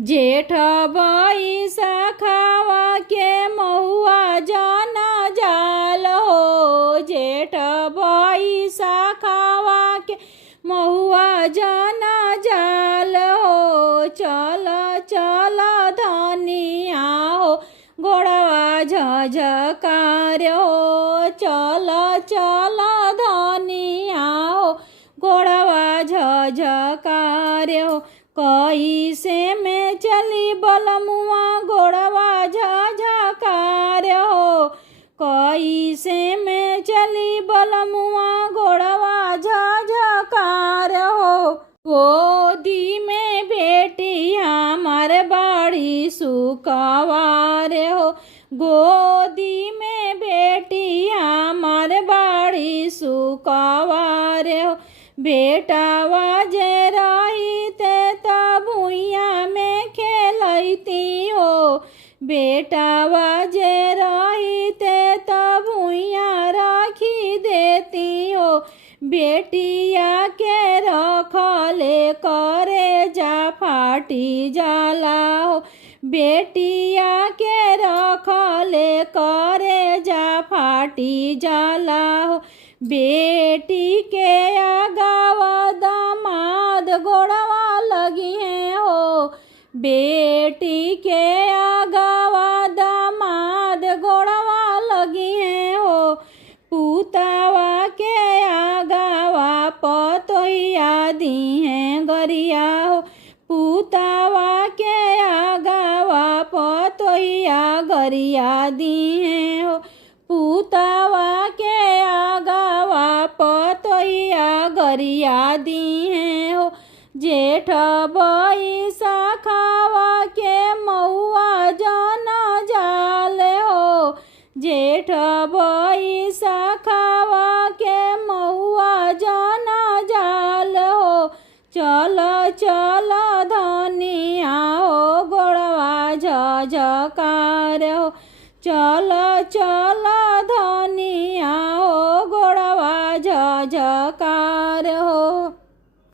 जेठ बैसाखवा के महुआ जन जाल हो। जेठ बैसाखवा के महुआ जन जाल हो। चल चल धनिया हो गोड़वा झझकार हो। चल चल धनिया हो गोड़वा झझकार हो। कैसे में चली बलमुआ गोड़वा झझकार हो। कैसे में चली बलमुआ गोड़वा झझकार हो। गोदी में बेटी हमार बाड़ी सुकवार हो। गोदी में बेटी हमार बाड़ी सुकवार हो। बेटावा जे रहीते तब भुइया में खेलती हो। बेटावा जे रहीते तब भुइया रखी देती हो। बेटिया के रखले करे जा फाटी जाला हो। बेटिया के रखले करे जा फाटी जाला हो। बेटी के आगावा दामाद गोड़वा लगी है हो। बेटी के आगावा दामाद गोड़वा लगी है हो। पुतावा के आगावा पतोहिया दी है गरिया हो। पुतावा के आगावा पतोहिया गरिया दी है हो। पुतावा के आगावा पतोहिया गरिया दी है हो। जेठ बैसाखवा के महुआ जन जाल हो। जेठ बैसाखवा के महुआ जन जाल हो। चल चल धनिया हो गोड़वा झझकार हो। चल चल धनिया हो